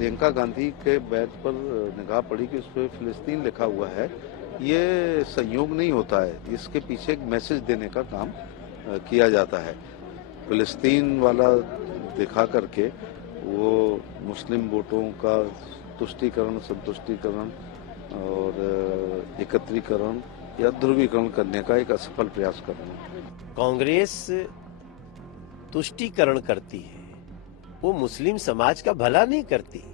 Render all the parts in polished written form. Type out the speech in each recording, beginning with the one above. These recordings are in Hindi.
प्रियंका गांधी के बैग पर निगाह पड़ी कि उस पर फिलिस्तीन लिखा हुआ है। ये संयोग नहीं होता है, इसके पीछे एक मैसेज देने का काम किया जाता है। फिलिस्तीन वाला दिखा करके वो मुस्लिम वोटों का तुष्टीकरण, संतुष्टीकरण और एकत्रीकरण या ध्रुवीकरण करने का एक असफल प्रयास करना। कांग्रेस तुष्टीकरण करती है, वो मुस्लिम समाज का भला नहीं करती।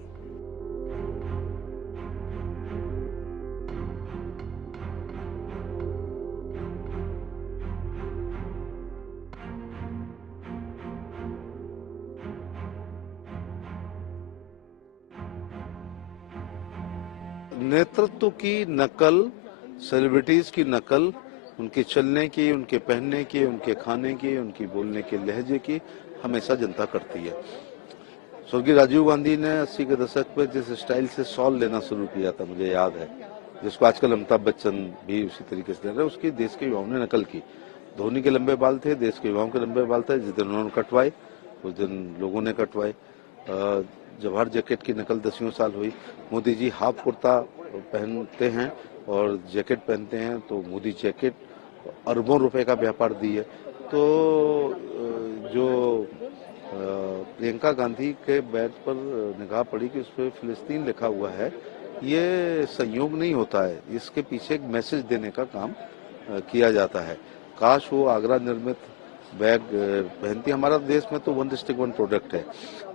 नेतृत्व की नकल, सेलिब्रिटीज की नकल, उनके चलने की, उनके पहनने की, उनके खाने की, उनकी बोलने के लहजे की हमेशा जनता करती है। स्वर्गीय राजीव गांधी ने 80 के दशक में जिस स्टाइल से शॉल लेना शुरू किया था, मुझे याद है, जिसको आजकल अमिताभ बच्चन भी उसी तरीके से ले रहे हैं, उसकी देश के युवाओं ने नकल की। धोनी के लंबे बाल थे, देश के युवाओं के लंबे बाल थे। जिस दिन उन्होंने कटवाए उस दिन लोगों ने कटवाए। जवाहर जैकेट की नकल 10 साल हुई। मोदी जी हाफ कुर्ता पहनते हैं और जैकेट पहनते हैं, तो मोदी जैकेट अरबों रुपए का व्यापार दी है। तो जो प्रियंका गांधी के बैग पर निगाह पड़ी कि उस पर फिलिस्तीन लिखा हुआ है, ये संयोग नहीं होता है, इसके पीछे एक मैसेज देने का काम किया जाता है। काश वो आगरा निर्मित बैग पहनती। हमारा देश में तो 1 डिस्ट्रिक्ट 1 प्रोडक्ट है,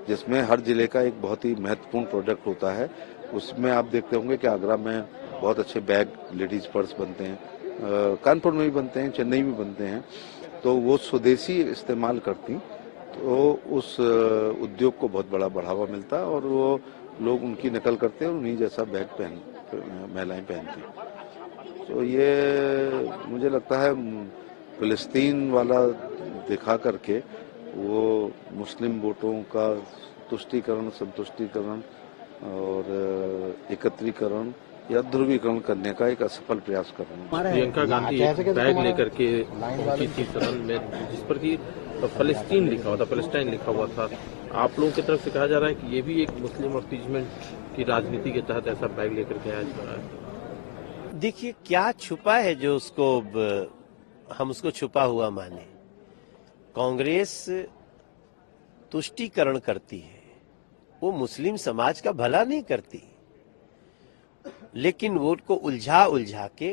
जिसमें हर जिले का एक बहुत ही महत्वपूर्ण प्रोडक्ट होता है। उसमें आप देखते होंगे कि आगरा में बहुत अच्छे बैग, लेडीज पर्स बनते हैं, कानपुर में भी बनते हैं, चेन्नई में बनते हैं। तो वो स्वदेशी इस्तेमाल करती, तो उस उद्योग को बहुत बड़ा बढ़ावा मिलता है और वो लोग उनकी नकल करते हैं और उन्हीं जैसा बैग महिलाएं पहनती। तो ये मुझे लगता है फिलिस्तीन वाला दिखा करके वो मुस्लिम वोटों का तुष्टीकरण, संतुष्टीकरण और एकत्रीकरण या ध्रुवीकरण करने का एक असफल प्रयास करना। प्रियंका गांधी एक बैग लेकर के पहुंची थी सदन में, जिस पर कि फलस्तीन लिखा हुआ था, पैलेस्टाइन लिखा हुआ था। आप लोगों की तरफ से कहा जा रहा है कि ये भी एक मुस्लिम अपीजमेंट की राजनीति के तहत ऐसा बैग लेकर के आया जा रहा है। देखिए क्या छुपा है जो उसको हम उसको छुपा हुआ माने। कांग्रेस तुष्टीकरण करती है, वो मुस्लिम समाज का भला नहीं करती, लेकिन वोट को उलझा उलझा के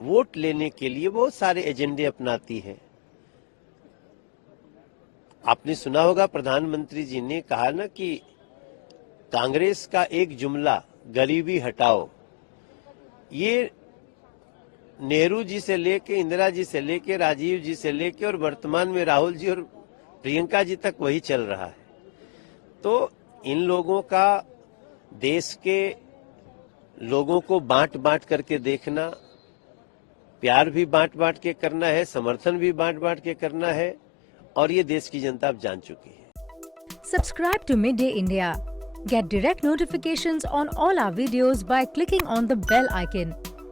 वोट लेने के लिए बहुत सारे एजेंडे अपनाती है। आपने सुना होगा प्रधानमंत्री जी ने कहा ना कि कांग्रेस का एक जुमला, गरीबी हटाओ, ये नेहरू जी से लेके, इंदिरा जी से लेके, राजीव जी से लेके और वर्तमान में राहुल जी और प्रियंका जी तक वही चल रहा है। तो इन लोगों का देश के लोगों को बांट बांट करके देखना, प्यार भी बांट बांट के करना है, समर्थन भी बांट बांट के करना है, और ये देश की जनता अब जान चुकी है। Subscribe to Midday India. Get direct notifications on all our videos by clicking on the bell icon.